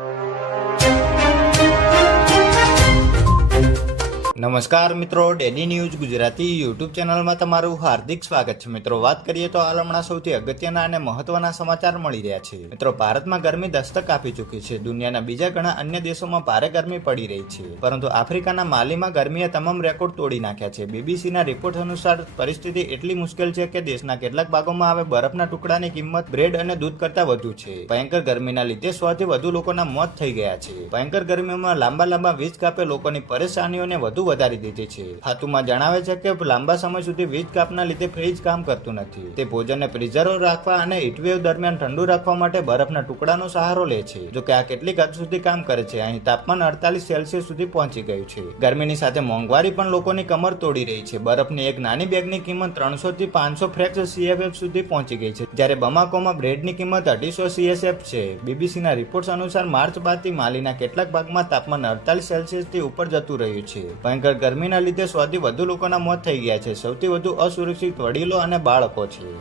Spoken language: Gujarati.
you. નમસ્કાર મિત્રો ડેલી ન્યૂઝ ગુજરાતી યુટ્યુબ ચેનલમાં તમારું હાર્દિક સ્વાગત છે. મિત્રો, વાત કરીએ તો હાલ હમણાં સૌથી અગત્યના અને મહત્વના સમાચાર મળી રહ્યા છે. મિત્રો, ભારતમાં ગરમી દસ્તક આપી ચૂકી છે. દુનિયાના બીજા ઘણા અન્ય દેશોમાં ભારે ગરમી પડી રહી છે. પરંતુ આફ્રિકાના માલીમાં ગરમીએ તમામ રેકોર્ડ તોડી નાખ્યા છે. બીબીસીના રિપોર્ટ અનુસાર પરિસ્થિતિ એટલી મુશ્કેલ છે કે દેશના કેટલાક ભાગોમાં હવે બરફના ટુકડાની કિંમત બ્રેડ અને દૂધ કરતા વધુ છે. ભયંકર ગરમીના લીધે સોથી વધુ લોકોના મોત થઈ ગયા છે. ભયંકર ગરમીમાં લાંબા લાંબા વીજ કાપે લોકોની પરેશાનીઓને વધુ વધારી દીધી છે. ફાતુમાં જણાવે છે કે, લાંબા સમય સુધી વીજ કાપના લીધે ફ્રીજ કામ કરતું નથી. તે ભોજનને પ્રિઝર્વ રાખવા અને હીટવેવ દરમિયાન ઠંડુ રાખવા માટે બરફના ટુકડાનો સહારો લે છે. જોકે આ કેટલીક હદ સુધી કામ કરે છે. અહીં તાપમાન અડતાલીસ સેલ્સિયસ સુધી પહોંચી ગયું છે. ગરમીની સાથે મોંઘવારી પણ લોકોની કમર તોડી રહી છે. બરફની એક નાની બેગની કિંમત ત્રણસો થી પાંચસો ફ્રેક્સ સીએફએફ સુધી પહોંચી ગઈ છે. જ્યારે બમાકોમાં બ્રેડની કિંમત અઢીસો સીએસએફ છે. બીબીસીના રિપોર્ટ્સ અનુસાર માર્ચ બાદથી માલીના કેટલાક ભાગમાં તાપમાન અડતાલીસ સેલ્સિયસથી ઉપર જતું રહ્યું છે. ભયંકર ગરમીના લીધે સૌથી વધુ લોકોના મોત થઈ ગયા છે. સૌથી વધુ અસુરક્ષિત વડીલો અને બાળકો છે.